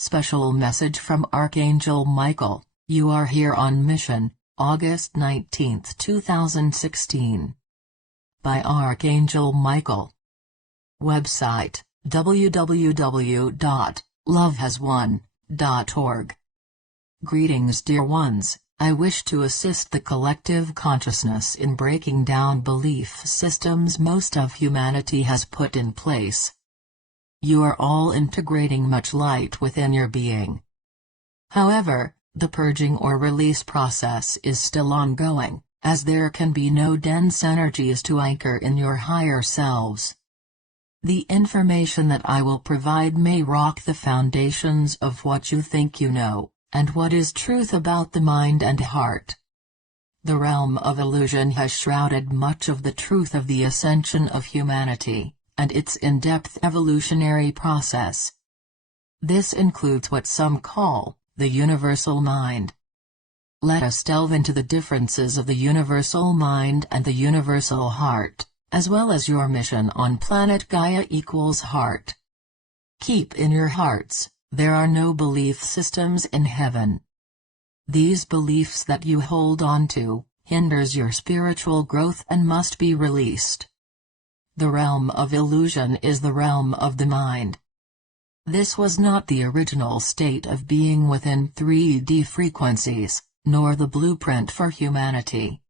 Special message from Archangel Michael, you are here on mission, August 19, 2016. By Archangel Michael. Website, www.lovehaswon.org. Greetings dear ones, I wish to assist the collective consciousness in breaking down belief systems most of humanity has put in place. You are all integrating much light within your being. However, the purging or release process is still ongoing, as there can be no dense energies to anchor in your higher selves. The information that I will provide may rock the foundations of what you think you know, and what is truth about the mind and heart. The realm of illusion has shrouded much of the truth of the ascension of humanity, and its in-depth evolutionary process. This includes what some call the universal mind. Let us delve into the differences of the universal mind and the universal heart, as well as your mission on planet Gaia equals heart. Keep in your hearts, there are no belief systems in heaven. These beliefs that you hold on to hinders your spiritual growth and must be released. The realm of illusion is the realm of the mind. This was not the original state of being within 3D frequencies, nor the blueprint for humanity.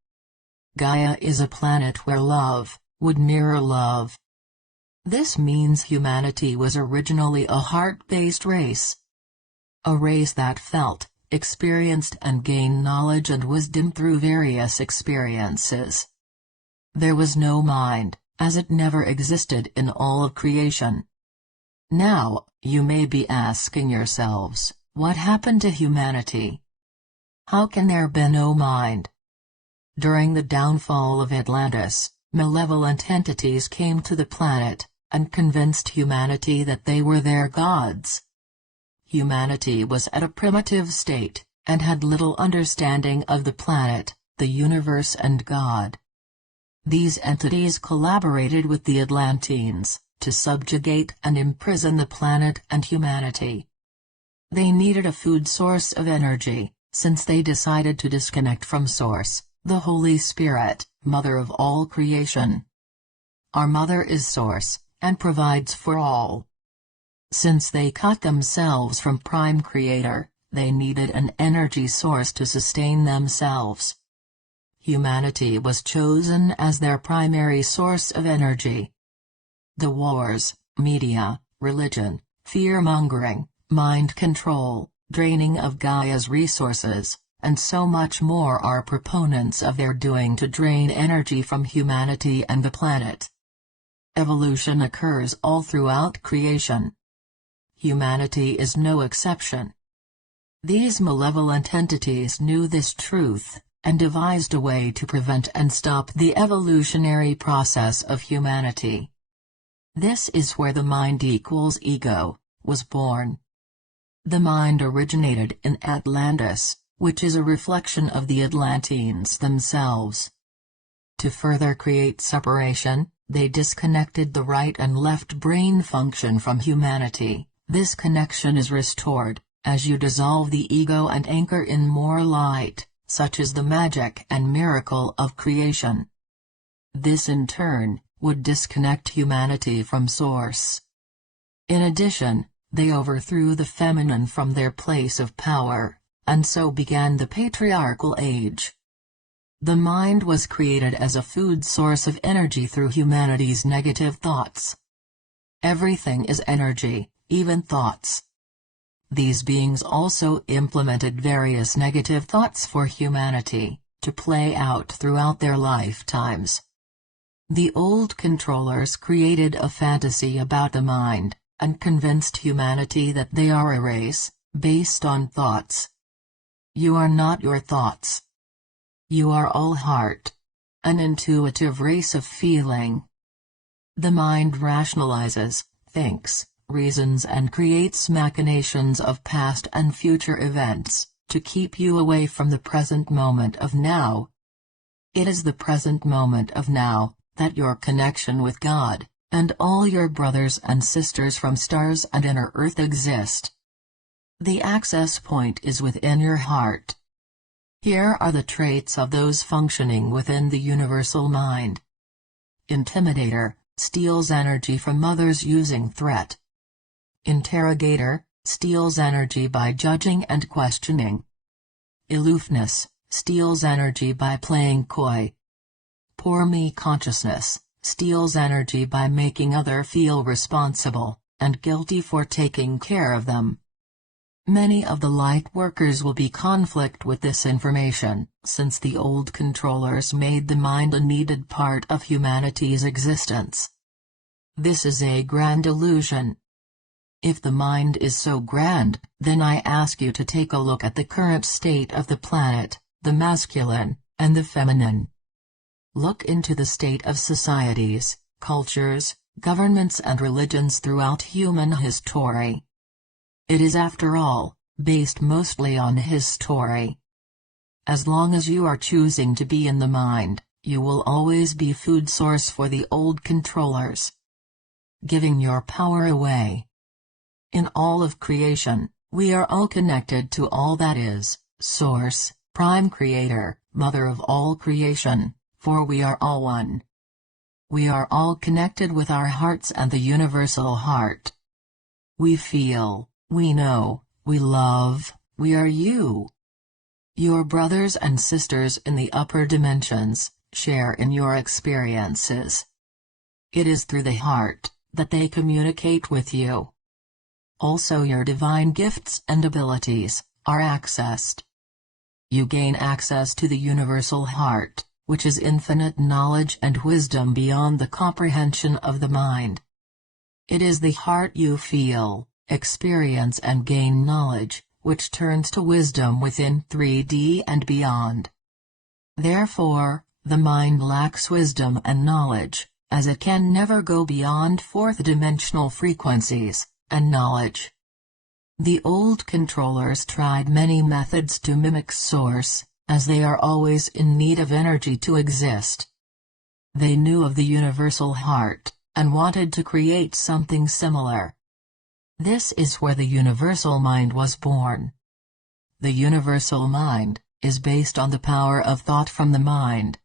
Gaia is a planet where love would mirror love. This means humanity was originally a heart-based race. A race that felt, experienced and gained knowledge and wisdom through various experiences. There was no mind, as it never existed in all of creation. Now, you may be asking yourselves, what happened to humanity? How can there be no mind? During the downfall of Atlantis, malevolent entities came to the planet, and convinced humanity that they were their gods. Humanity was at a primitive state, and had little understanding of the planet, the universe and God. These entities collaborated with the Atlanteans, to subjugate and imprison the planet and humanity. They needed a food source of energy, since they decided to disconnect from Source, the Holy Spirit, Mother of all creation. Our Mother is Source, and provides for all. Since they cut themselves from Prime Creator, they needed an energy source to sustain themselves. Humanity was chosen as their primary source of energy. The wars, media, religion, fear-mongering, mind control, draining of Gaia's resources, and so much more are proponents of their doing to drain energy from humanity and the planet. Evolution occurs all throughout creation. Humanity is no exception. These malevolent entities knew this truth, and devised a way to prevent and stop the evolutionary process of humanity. This is where the mind equals ego was born. The mind originated in Atlantis, which is a reflection of the Atlanteans themselves. To further create separation, they disconnected the right and left brain function from humanity. This connection is restored, as you dissolve the ego and anchor in more light, such as the magic and miracle of creation. This in turn, would disconnect humanity from Source. In addition, they overthrew the feminine from their place of power, and so began the patriarchal age. The mind was created as a food source of energy through humanity's negative thoughts. Everything is energy, even thoughts. These beings also implemented various negative thoughts for humanity, to play out throughout their lifetimes. The old controllers created a fantasy about the mind, and convinced humanity that they are a race, based on thoughts. You are not your thoughts. You are all heart. An intuitive race of feeling. The mind rationalizes, thinks, reasons and creates machinations of past and future events, to keep you away from the present moment of now. It is the present moment of now, that your connection with God, and all your brothers and sisters from stars and inner earth exist. The access point is within your heart. Here are the traits of those functioning within the universal mind. Intimidator, steals energy from others using threat. Interrogator, steals energy by judging and questioning. Aloofness, steals energy by playing coy. Poor me consciousness, steals energy by making others feel responsible and guilty for taking care of them. Many of the light workers will be conflict with this information, since the old controllers made the mind a needed part of humanity's existence. This is a grand illusion. If the mind is so grand, then I ask you to take a look at the current state of the planet, the masculine and the feminine. Look into the state of societies, cultures, governments and religions throughout human history. It is, after all, based mostly on history. As long as you are choosing to be in the mind, you will always be food source for the old controllers. Giving your power away. In all of creation, we are all connected to all that is, Source, Prime Creator, Mother of all creation, for we are all one. We are all connected with our hearts and the universal heart. We feel, we know, we love, we are you. Your brothers and sisters in the upper dimensions share in your experiences. It is through the heart that they communicate with you. Also, your divine gifts and abilities are accessed. You gain access to the universal heart, which is infinite knowledge and wisdom beyond the comprehension of the mind. It is the heart you feel, experience and gain knowledge, which turns to wisdom within 3D and beyond. Therefore, the mind lacks wisdom and knowledge, as it can never go beyond fourth-dimensional frequencies and knowledge. The old controllers tried many methods to mimic Source, as they are always in need of energy to exist. They knew of the universal heart, and wanted to create something similar. This is where the universal mind was born. The universal mind is based on the power of thought from the mind.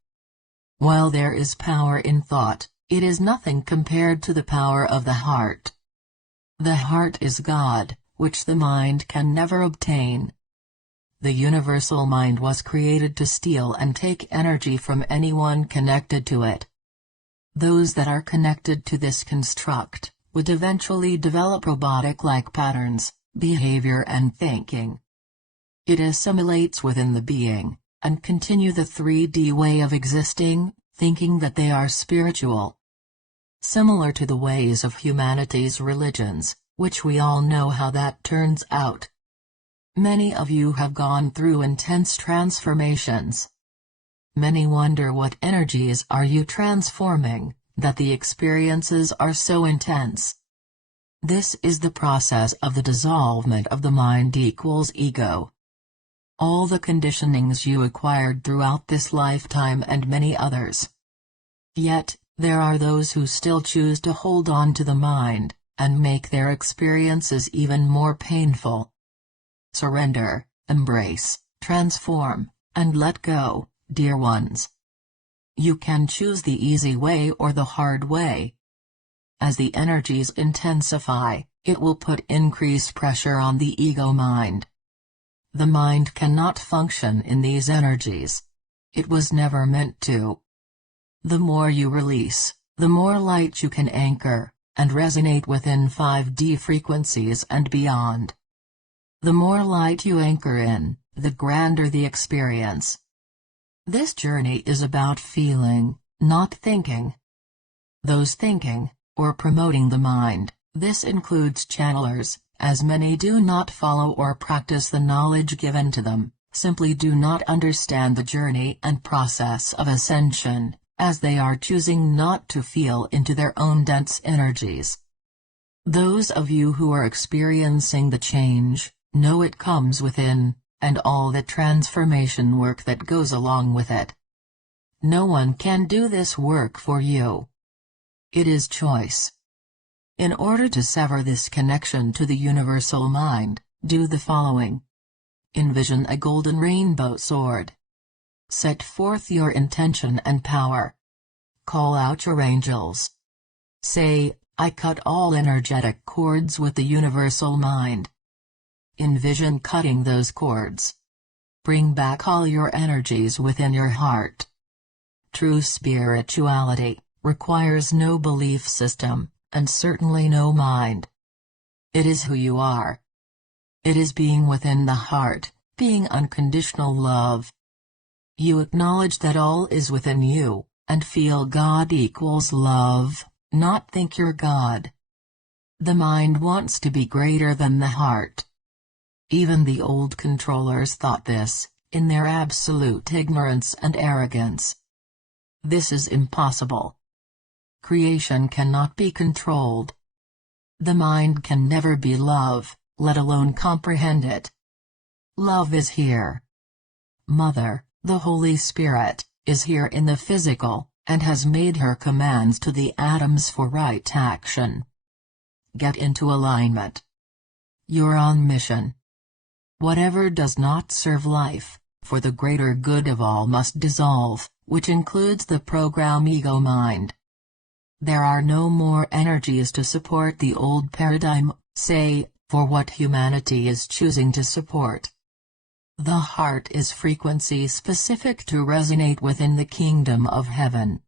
While there is power in thought, it is nothing compared to the power of the heart. The heart is God, which the mind can never obtain. The universal mind was created to steal and take energy from anyone connected to it. Those that are connected to this construct would eventually develop robotic-like patterns, behavior and thinking. It assimilates within the being, and continue the 3D way of existing, thinking that they are spiritual. Similar to the ways of humanity's religions, which we all know how that turns out. Many of you have gone through intense transformations. Many wonder what energies are you transforming, that the experiences are so intense. This is the process of the dissolvement of the mind equals ego. All the conditionings you acquired throughout this lifetime and many others. Yet, there are those who still choose to hold on to the mind, and make their experiences even more painful. Surrender, embrace, transform, and let go, dear ones. You can choose the easy way or the hard way. As the energies intensify, it will put increased pressure on the ego mind. The mind cannot function in these energies. It was never meant to. The more you release, the more light you can anchor, and resonate within 5D frequencies and beyond. The more light you anchor in, the grander the experience. This journey is about feeling, not thinking. Those thinking, or promoting the mind, this includes channelers, as many do not follow or practice the knowledge given to them, simply do not understand the journey and process of ascension, as they are choosing not to feel into their own dense energies. Those of you who are experiencing the change, know it comes within, and all the transformation work that goes along with it. No one can do this work for you. It is choice. In order to sever this connection to the universal mind, Do the following. Envision a golden rainbow sword. Set forth your intention and power. Call out your angels. Say, I cut all energetic cords with the universal mind. Envision cutting those cords. Bring back all your energies within your heart. True spirituality requires no belief system, and certainly no mind. It is who you are. It is being within the heart, being unconditional love. You acknowledge that all is within you, and feel God equals love, not think you're God. The mind wants to be greater than the heart. Even the old controllers thought this, in their absolute ignorance and arrogance. This is impossible. Creation cannot be controlled. The mind can never be love, let alone comprehend it. Love is here. Mother, the Holy Spirit, is here in the physical, and has made her commands to the atoms for right action. Get into alignment. You're on mission. Whatever does not serve life, for the greater good of all must dissolve, which includes the program ego mind. There are no more energies to support the old paradigm, say, for what humanity is choosing to support. The heart is frequency specific to resonate within the kingdom of heaven.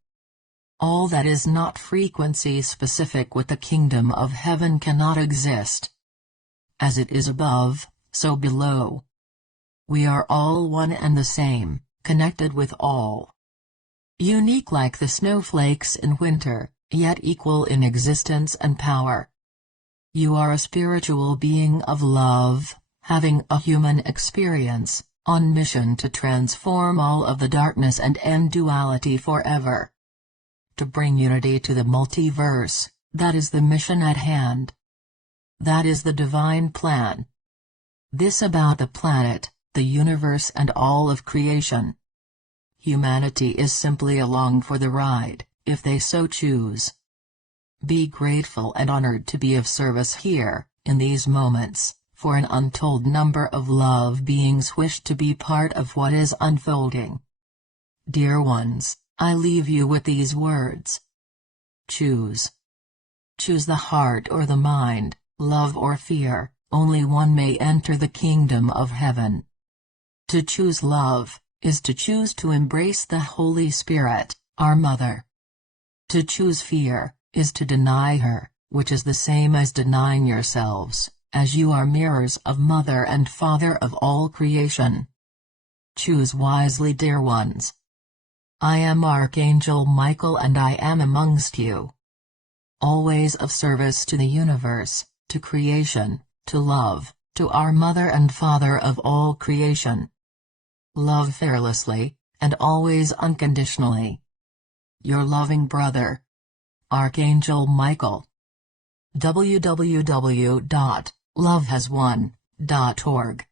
All that is not frequency specific with the kingdom of heaven cannot exist. As it is above, so below. We are all one and the same, connected with all. Unique like the snowflakes in winter, yet equal in existence and power. You are a spiritual being of love, having a human experience, on mission to transform all of the darkness and end duality forever. To bring unity to the multiverse, that is the mission at hand. That is the divine plan. This about the planet, the universe and all of creation. Humanity is simply along for the ride, if they so choose. Be grateful and honored to be of service here, in these moments, for an untold number of love beings wish to be part of what is unfolding. Dear ones, I leave you with these words. Choose. Choose the heart or the mind, love or fear, only one may enter the kingdom of heaven. To choose love, is to choose to embrace the Holy Spirit, our Mother. To choose fear, is to deny her, which is the same as denying yourselves, as you are mirrors of Mother and Father of all creation. Choose wisely, dear ones. I am Archangel Michael and I am amongst you. Always of service to the universe, to creation, to love, to our Mother and Father of all creation. Love fearlessly, and always unconditionally. Your loving brother, Archangel Michael. www.lovehaswon.org